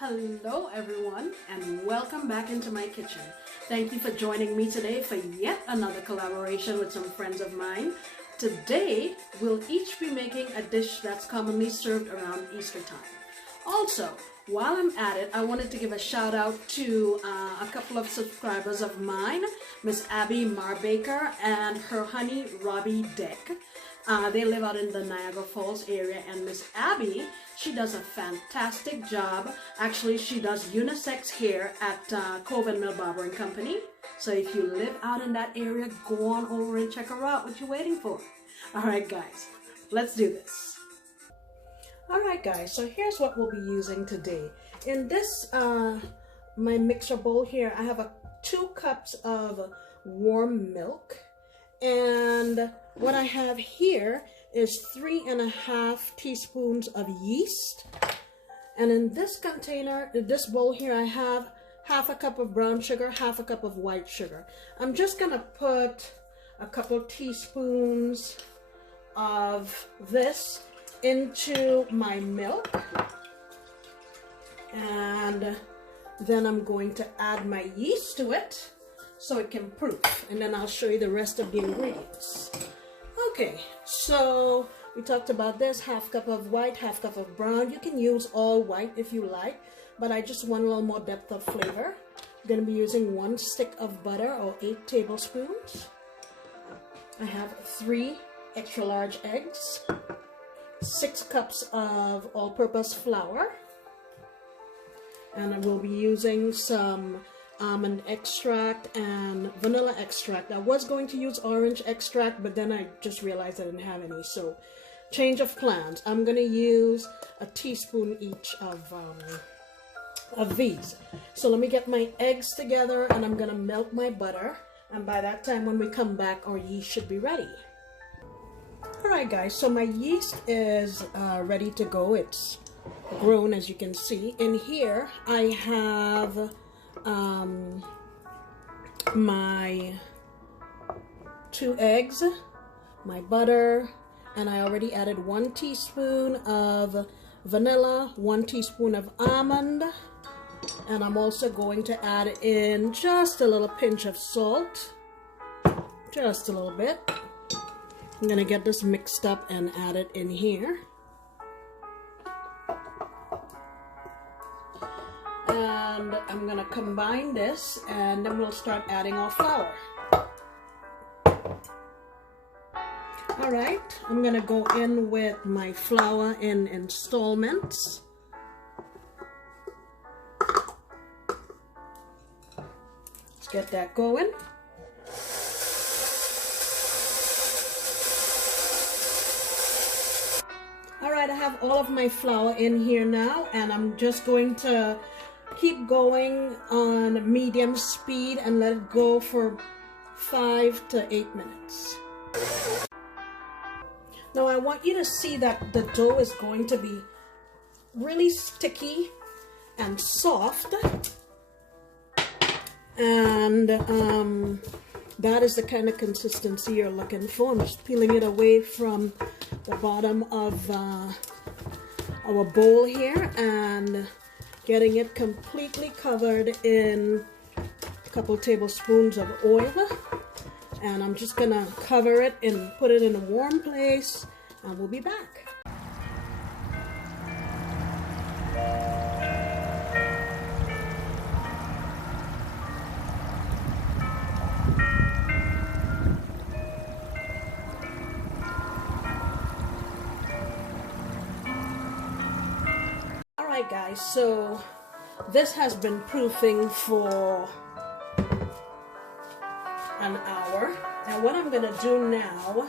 Hello everyone, and welcome back into my kitchen. Thank you for joining me today for yet another collaboration with some friends of mine. Today we'll each be making a dish that's commonly served around Easter time. Also, while I'm at it, I wanted to give a shout out to a couple of subscribers of mine, Miss Abby Marbaker and her honey Robbie Deck. They live out in the Niagara Falls area, and Miss Abby, she does a fantastic job. Actually, she does unisex hair at Cove and Mill Barber & Company. So if you live out in that area, go on over and check her out. What you waiting for? All right, guys, let's do this. All right, guys, so here's what we'll be using today. In this, my mixer bowl here, I have 2 cups of warm milk. And what I have here is 3.5 teaspoons of yeast. And in this container, in this bowl here, I have half a cup of brown sugar, half a cup of white sugar. I'm just gonna put a couple teaspoons of this into my milk. And then I'm going to add my yeast to it so it can proof, and then I'll show you the rest of the ingredients. Okay, so we talked about this, half cup of white, half cup of brown. You can use all white if you like, but I just want a little more depth of flavor. I'm going to be using 1 stick of butter, or 8 tablespoons. I have 3 extra large eggs, 6 cups of all-purpose flour, and I will be using some almond extract and vanilla extract. I was going to use orange extract, but then I just realized I didn't have any, so change of plans. I'm going to use a teaspoon each of these. So let me get my eggs together, and I'm going to melt my butter, and by that time when we come back, our yeast should be ready. Alright guys, so my yeast is ready to go. It's grown, as you can see. In here I have my 2 eggs, my butter, and I already added 1 teaspoon of vanilla, 1 teaspoon of almond, and I'm also going to add in just a little pinch of salt, just a little bit. I'm going to get this mixed up and add it in here. And I'm going to combine this, and then we'll start adding our flour. Alright, I'm going to go in with my flour in installments. Let's get that going. Alright, I have all of my flour in here now, and I'm just going to keep going on medium speed and let it go for 5 to 8 minutes. Now I want you to see that the dough is going to be really sticky and soft, and that is the kind of consistency you're looking for. I'm just peeling it away from the bottom of our bowl here and getting it completely covered in a couple tablespoons of oil. And I'm just gonna cover it and put it in a warm place, and we'll be back. Alright guys, so this has been proofing for an hour, and what I'm gonna do now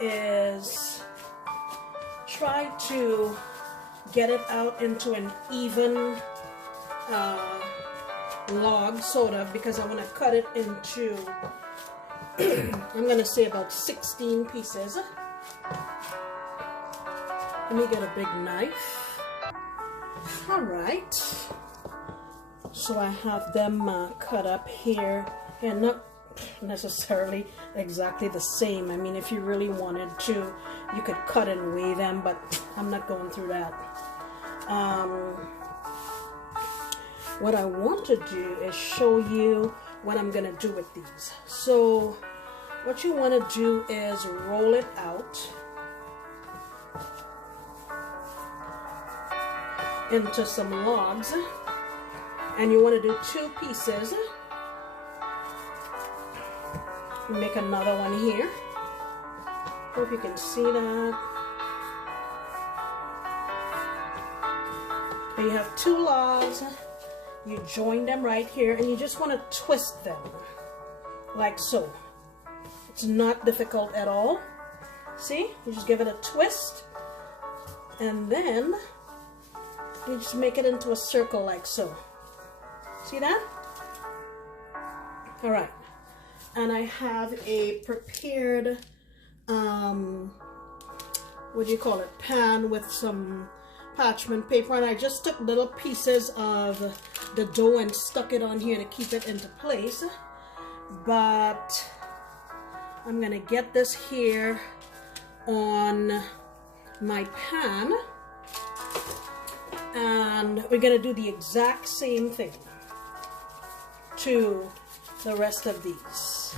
is try to get it out into an even log, sort of, because I want to cut it into I'm gonna say about 16 pieces. Let me get a big knife. Alright, so I have them cut up here, and not necessarily exactly the same. I mean, if you really wanted to, you could cut and weigh them, but I'm not going through that. what I want to do is show you what I'm gonna do with these. So what you want to do is roll it out into some logs, and you want to do 2 pieces. Make another one here. Hope you can see that. And you have 2 logs. You join them right here, and you just want to twist them like so. It's not difficult at all. See, you just give it a twist, and then you just make it into a circle like so. See that? All right. And I have a prepared, what do you call it, pan with some parchment paper, and I just took little pieces of the dough and stuck it on here to keep it into place. But I'm gonna get this here on my pan, and we're gonna do the exact same thing to the rest of these.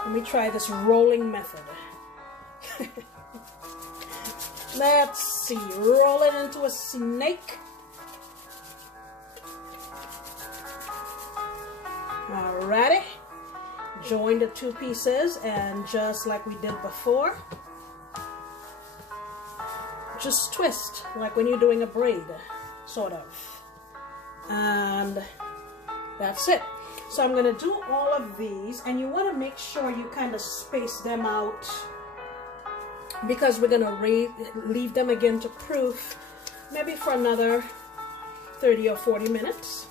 Let me try this rolling method. Let's see, roll it into a snake. Alrighty, join the 2 pieces, and just like we did before, just twist like when you're doing a braid, sort of. And that's it. So I'm going to do all of these, and you want to make sure you kind of space them out, because we're going to leave them again to proof maybe for another 30 or 40 minutes,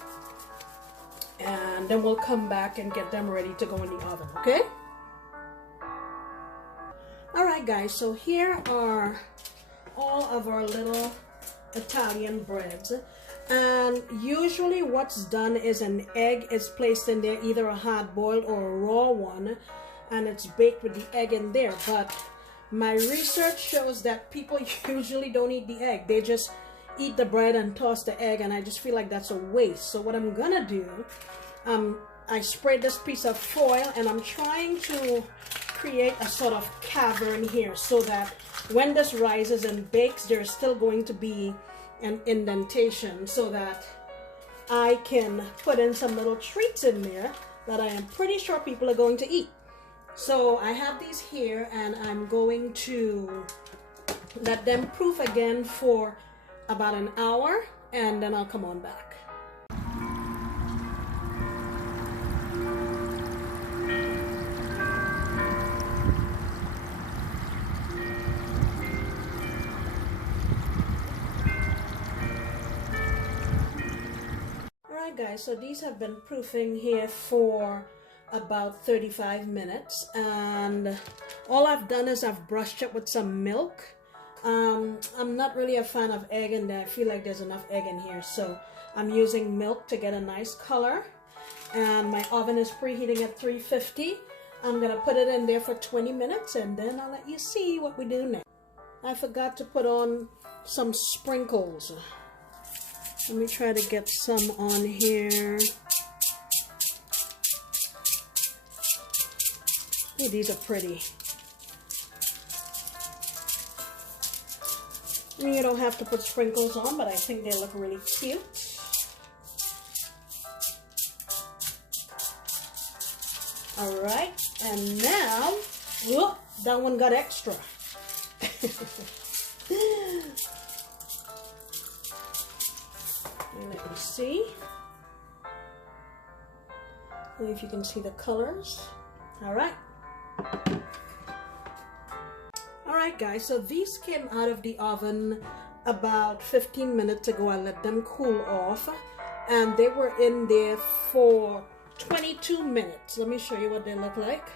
and then we'll come back and get them ready to go in the oven. Okay? Alright guys, so here are all of our little Italian breads. And usually what's done is an egg is placed in there, either a hard-boiled or a raw one, and it's baked with the egg in there. But my research shows that people usually don't eat the egg. They just eat the bread and toss the egg, and I just feel like that's a waste. So what I'm gonna do, I sprayed this piece of foil, and I'm trying to create a sort of cavern here, so that when this rises and bakes, there's still going to be an indentation, so that I can put in some little treats in there that I am pretty sure people are going to eat. So I have these here, and I'm going to let them proof again for about an hour, and then I'll come on back. Guys, so these have been proofing here for about 35 minutes, and all I've done is I've brushed it with some milk. I'm not really a fan of egg in there. I feel like there's enough egg in here, so I'm using milk to get a nice color, and my oven is preheating at 350. I'm gonna put it in there for 20 minutes, and then I'll let you see what we do next. I forgot to put on some sprinkles. Let me try to get some on here. Oh, these are pretty. I mean, you don't have to put sprinkles on, but I think they look really cute. All right, and now, whoop, that one got extra. Let me see. If you can see the colors. Alright. Alright guys, so these came out of the oven about 15 minutes ago. I let them cool off, and they were in there for 22 minutes. Let me show you what they look like.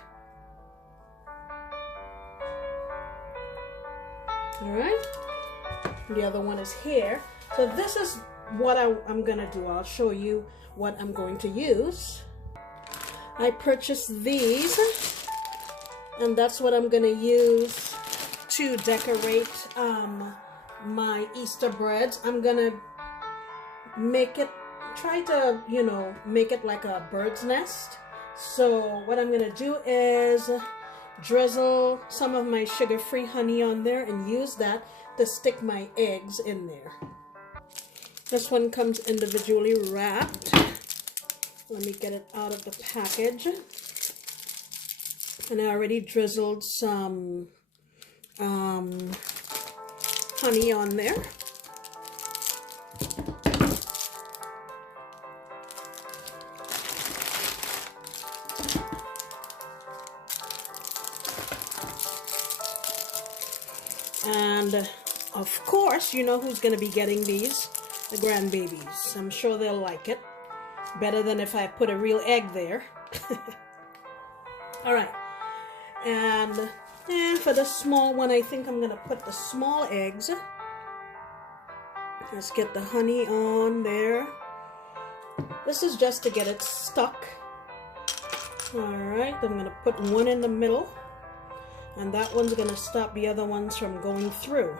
Alright. The other one is here. So this is what I'm gonna do. I'll show you what I'm going to use. I purchased these, and that's what I'm gonna use to decorate my Easter breads. I'm gonna make it, try to, you know, make it like a bird's nest. So what I'm gonna do is drizzle some of my sugar-free honey on there and use that to stick my eggs in there. This one comes individually wrapped. Let me get it out of the package. And I already drizzled some honey on there. And of course, you know who's going to be getting these? The grandbabies. I'm sure they'll like it. Better than if I put a real egg there. All right. And for the small one, I think I'm going to put the small eggs. Let's get the honey on there. This is just to get it stuck. All right. I'm going to put one in the middle. And that one's going to stop the other ones from going through.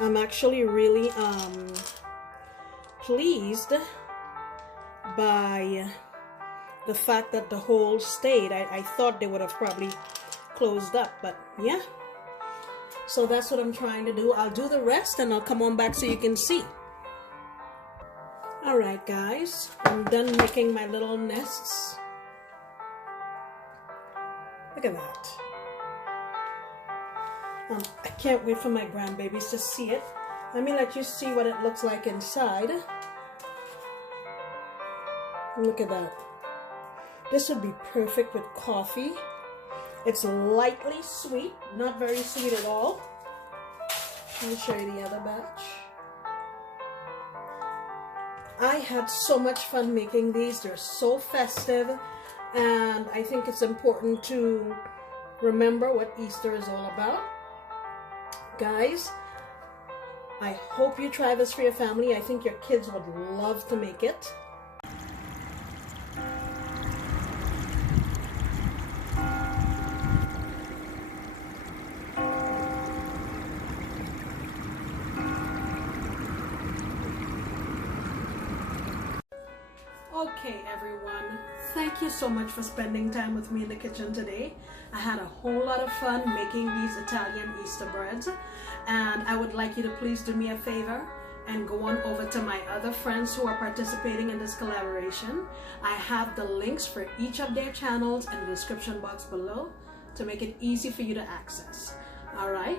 I'm actually really pleased by the fact that the holes stayed. I thought they would have probably closed up, but yeah. So that's what I'm trying to do. I'll do the rest and I'll come on back so you can see. All right, guys, I'm done making my little nests. Look at that. I can't wait for my grandbabies to see it. Let me let you see what it looks like inside. Look at that. This would be perfect with coffee. It's lightly sweet, not very sweet at all. Let me show you the other batch. I had so much fun making these. They're so festive. And I think it's important to remember what Easter is all about. Guys, I hope you try this for your family. I think your kids would love to make it. Okay, everyone, thank you so much for spending time with me in the kitchen today. I had a whole lot of fun making these Italian Easter breads, and I would like you to please do me a favor and go on over to my other friends who are participating in this collaboration. I have the links for each of their channels in the description box below to make it easy for you to access. All right.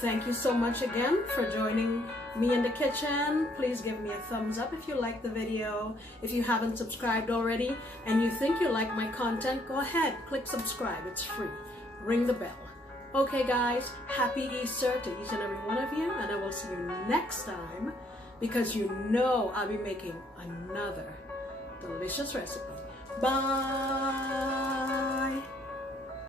Thank you so much again for joining me in the kitchen. Please give me a thumbs up if you like the video. If you haven't subscribed already and you think you like my content, go ahead, click subscribe. It's free. Ring the bell. Okay, guys, happy Easter to each and every one of you, and I will see you next time because you know I'll be making another delicious recipe. Bye.